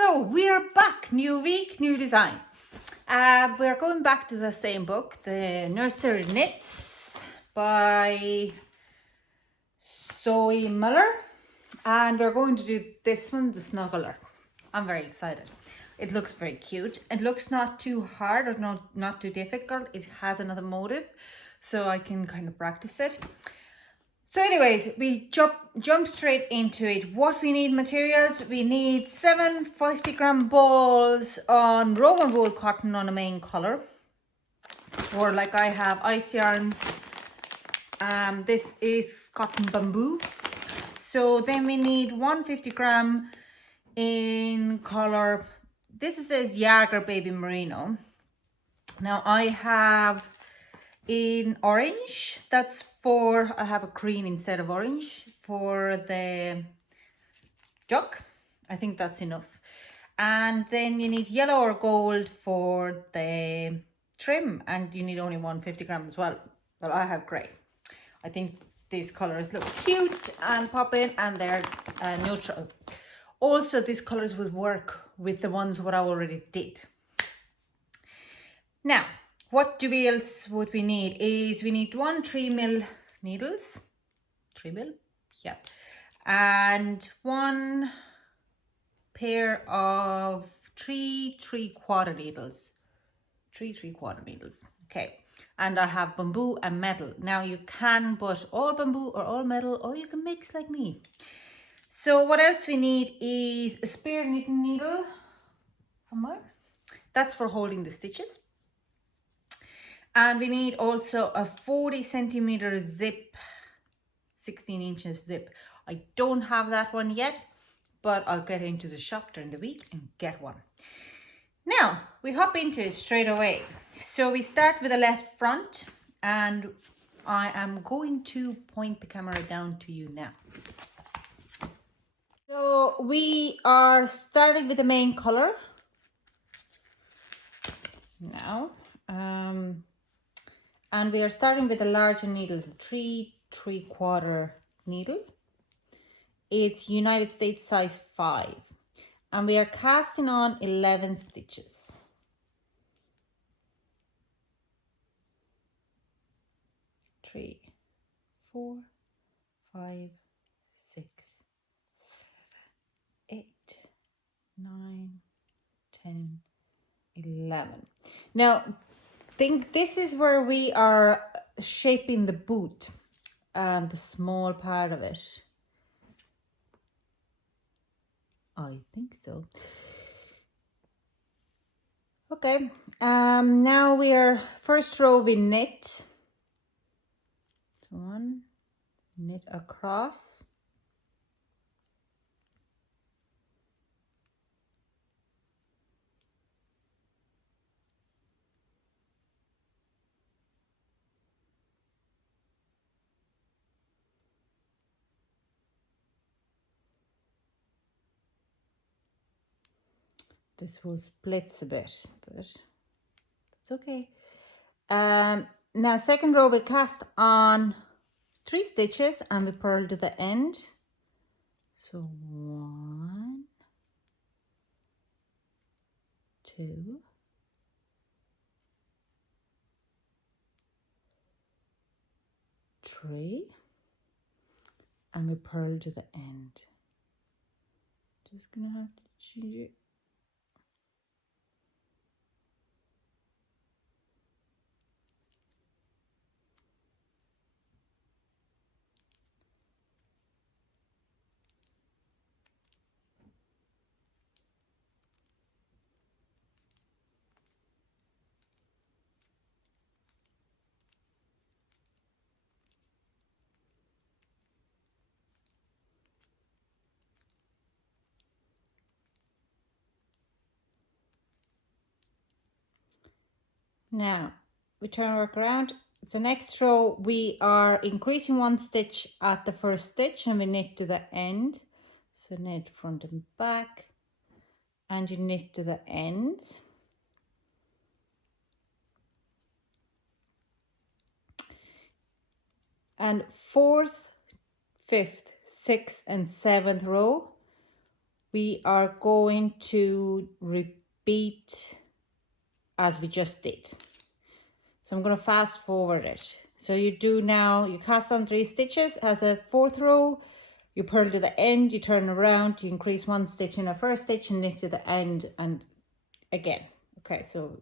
So we are back, new week, new design. We're going back to the same book, the Nursery Knits by Moller, and we're going to do this one, the Snuggler. I'm very excited. It looks very cute. It looks not too hard or not too difficult. It has another motive, so I can kind of practice it. So anyways, we jump straight into it. What we need materials, we need 7 50-gram balls on Rowan wool cotton on a main colour. Or like I have ice yarns. This is cotton bamboo. So then we need 150-gram in colour. This says Jaeger Baby Merino. Now I have in orange, that's for, I have a green instead of orange for the duck. I think that's enough. And then you need yellow or gold for the trim, and you need only 150-gram as well. But I have grey. I think these colors look cute and pop in, and they're neutral. Also, these colors will work with the ones what I already did. Now, what else would we need is we need 1 3mm needles, 3mm, yeah, and 1 pair of 3 3/4 needles, 3 3/4 needles, okay. And I have bamboo and metal. Now you can put all bamboo or all metal, or you can mix like me. So what else we need is a spare knitting needle somewhere. That's for holding the stitches. And we need also a 40cm zip, 16 inches zip. I don't have that one yet, but I'll get into the shop during the week and get one. Now, we hop into it straight away. So we start with the left front, and I am going to point the camera down to you now. So we are starting with the main color now. And we are starting with a larger needle, the 3 3/4 needle. It's United States size 5. And we are casting on 11 stitches. Three, 4, 5, 6, 7, 8, 9, 10, 11. Now, think this is where we are shaping the boot, the small part of it. I think so. Okay, now we are first row we knit. 1, knit across. This will splits a bit, but it's okay. Now second row we cast on 3 stitches and we purl to the end. So 1, 2, 3, and we purl to the end. Just gonna have to change it. Now we turn our work around. So next row we are increasing 1 stitch at the first stitch and we knit to the end. So knit front and back, and you knit to the end. And 4th, 5th, 6th and 7th row we are going to repeat as we just did. So I'm going to fast forward it. So you do now, you cast on 3 stitches as a 4th row, you purl to the end, you turn around, you increase 1 stitch in a first stitch and knit to the end and again. Okay, so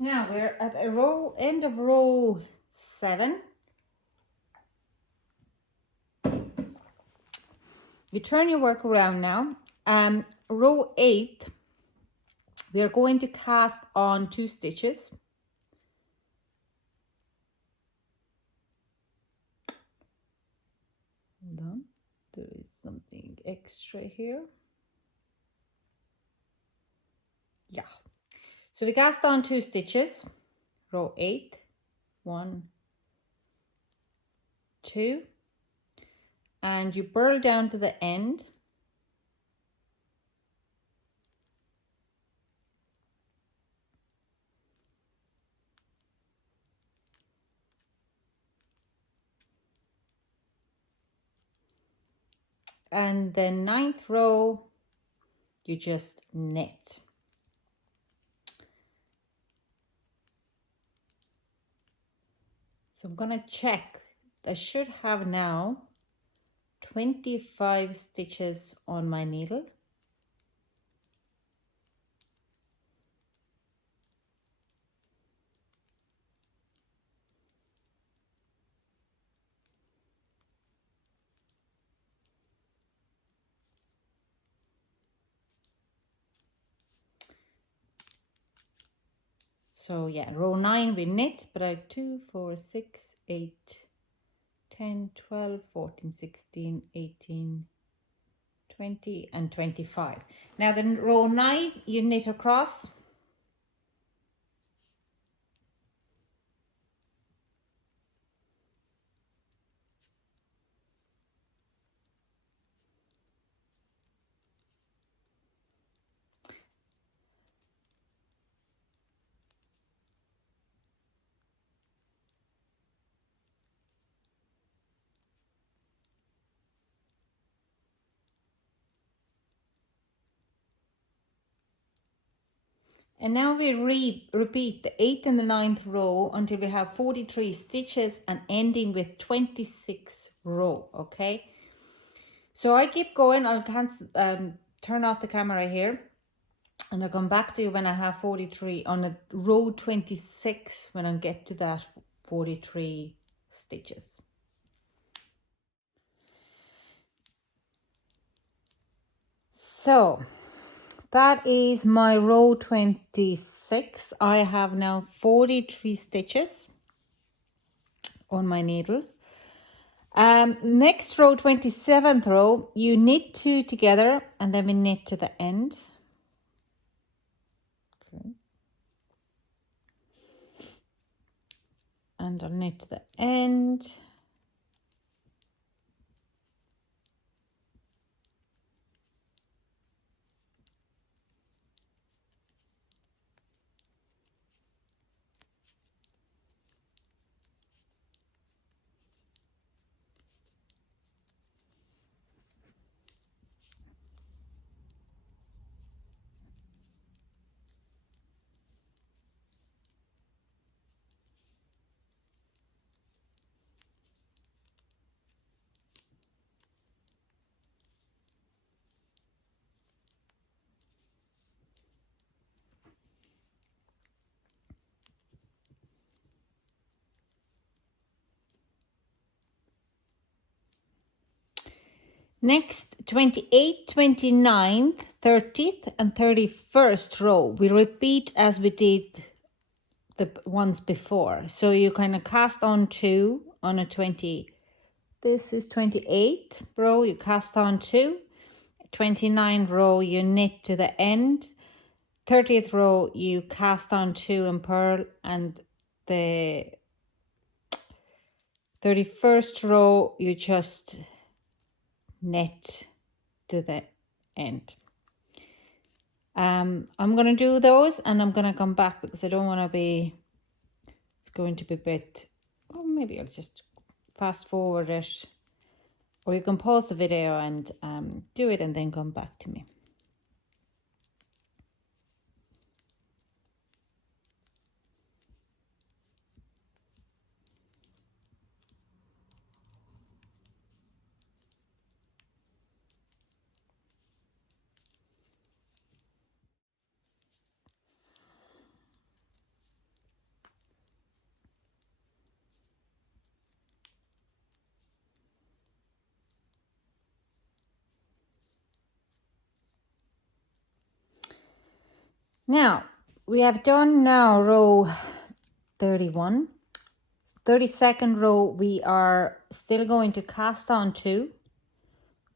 now we're at a row, end of row 7. You turn your work around now. Row 8, we are going to cast on 2 stitches. Hold on, there is something extra here. Yeah. So we cast on 2 stitches, row 8, 1, 2, and you purl down to the end. And the 9th row, you just knit. So I'm gonna check. I should have now 25 stitches on my needle. So yeah, row 9 we knit, but I have 2, 4, 6, 8, 10, 12, 14, 16, 18, 20 and 25. Now then row 9 you knit across. And now we repeat the 8th and the 9th row until we have 43 stitches and ending with 26 row, okay? So I keep going, I'll turn off the camera here and I'll come back to you when I have 43 on a row 26 when I get to that 43 stitches. So that is my row 26. I have now 43 stitches on my needle. Next row, 27th row, you knit 2 together and then we knit to the end. Okay. And I'll knit to the end. Next, 28th, 29th, 30th and 31st row. We repeat as we did the ones before. So you kind of cast on 2 on a 20. This is 28th row, you cast on 2. 29th row, you knit to the end. 30th row, you cast on 2 and purl, and the 31st row, you just knit to the end. I'm going to do those and I'm going to come back because I don't want to be, it's going to be a bit, or maybe I'll just fast forward it, or you can pause the video and do it and then come back to me. Now, we have done now row 31. 32nd row, we are still going to cast on 2.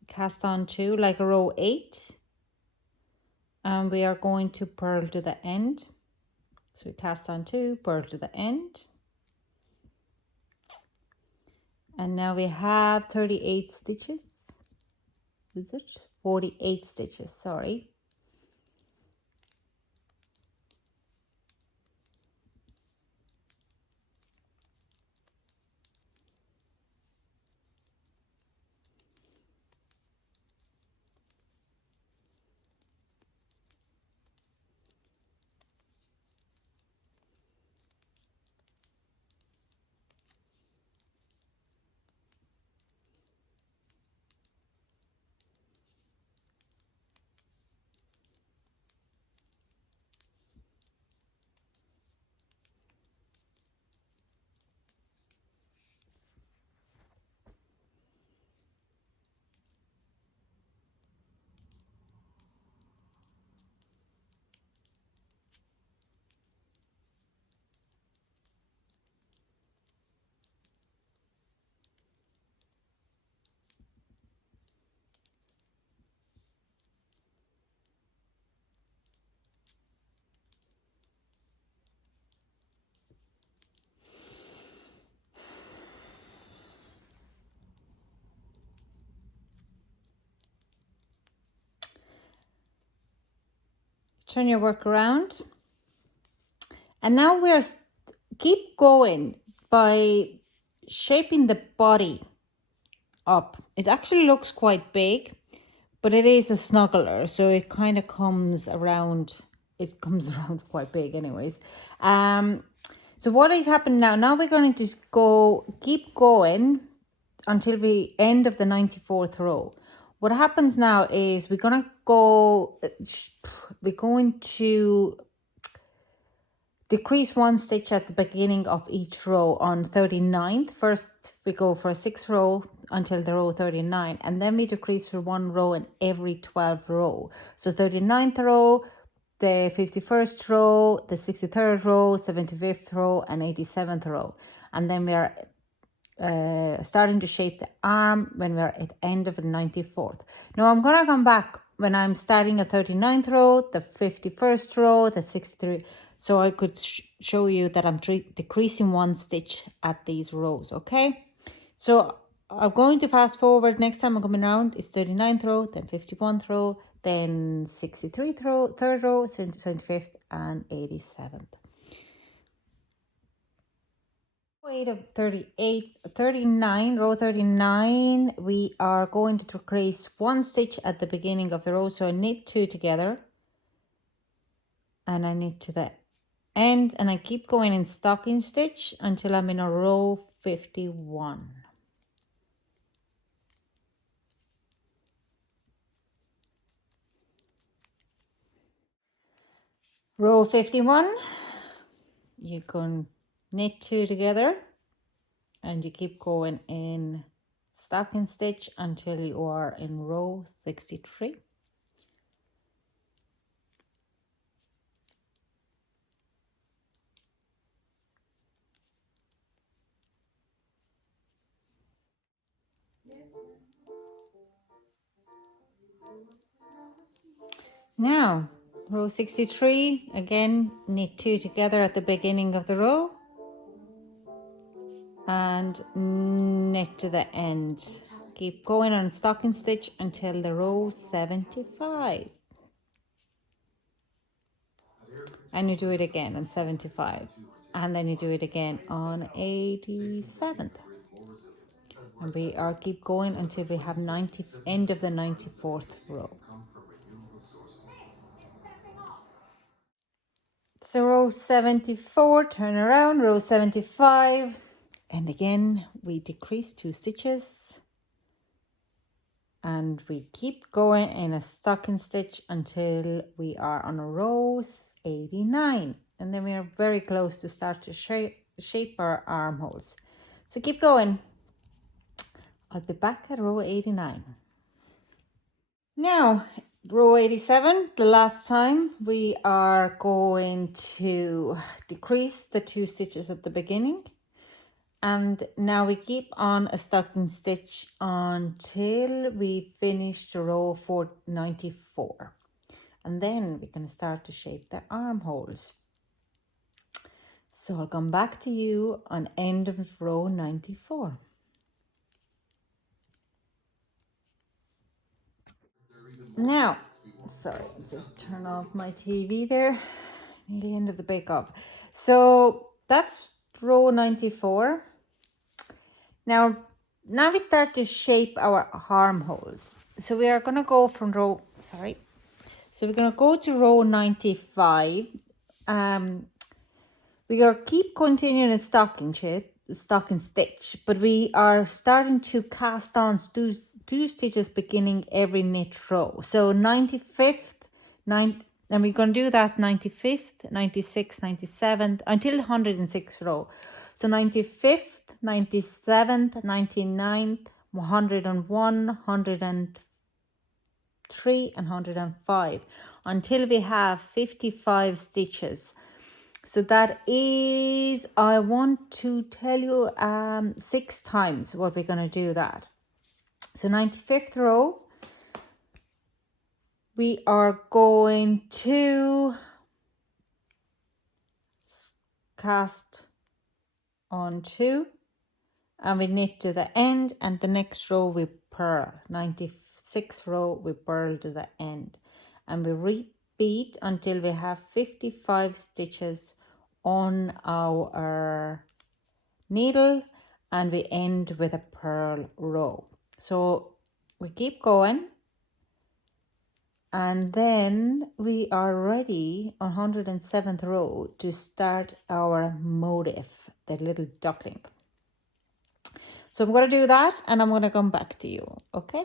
Cast on 2 like a row 8. And we are going to purl to the end. So we cast on 2, purl to the end. And now we have 38 stitches. Is it? 48 stitches, sorry. turn your work around. And now keep going by shaping the body up. It actually looks quite big, but it is a snuggler, so it kind of comes around. It comes around quite big anyways. So what is happening now? Now we're going to just keep going until the end of the 94th row. What happens now is we're going to decrease one stitch at the beginning of each row on 39th. First, we go for a 6th row until the row 39, and then we decrease for one row in every 12th row. So 39th row, the 51st row, the 63rd row, 75th row, and 87th row. And then we are starting to shape the arm when we're at the end of the 94th. Now I'm going to come back when I'm starting at 39th row, the 51st row, the 63rd, so I could show you that I'm decreasing one stitch at these rows, okay? So I'm going to fast forward. Next time I'm coming around is 39th row, then 51th row, then 63rd row, 3rd row, 75th, and 87th. Of 39, row 39, we are going to decrease one stitch at the beginning of the row. So I knit two together and I knit to the end, and I keep going in stocking stitch until I'm in a row 51. Row 51, you can knit two together and you keep going in stocking stitch until you are in row 63. Now, row 63, again, knit two together at the beginning of the row and knit to the end. Keep going on stocking stitch until the row 75. And you do it again on 75. And then you do it again on 87th. And we are keep going until we have end of the 94th row. So row 74, turn around, row 75, and again we decrease two stitches and we keep going in a stocking stitch until we are on a row 89, and then we are very close to start to shape our armholes. So keep going. I'll be back at row 89. Now, row 87, the last time, we are going to decrease the two stitches at the beginning. And now we keep on a stocking stitch until we finish the row 94. And then we're going to start to shape the armholes. So I'll come back to you on end of row 94. Now, sorry, just turn off my TV there. Near the end of the bake up. So that's row 94. Now we start to shape our armholes. So we are going to go from So we're going to go to row 95. We are keep continuing a stocking stitch, but we are starting to cast on two stitches beginning every knit row. So 95th, and we're going to do that 95th, 96th, 97th until 106th row. So 95th, 97th, 99th, 101, 103 and 105 until we have 55 stitches. So that is, I want to tell you 6 times what we're going to do that. So 95th row, we are going to cast on 2 and we knit to the end, and the next row we purl. 96th row we purl to the end, and we beat until we have 55 stitches on our needle, and we end with a purl row. So we keep going, and then we are ready on 107th row to start our motif, the little duckling. So I'm going to do that and I'm going to come back to you, okay?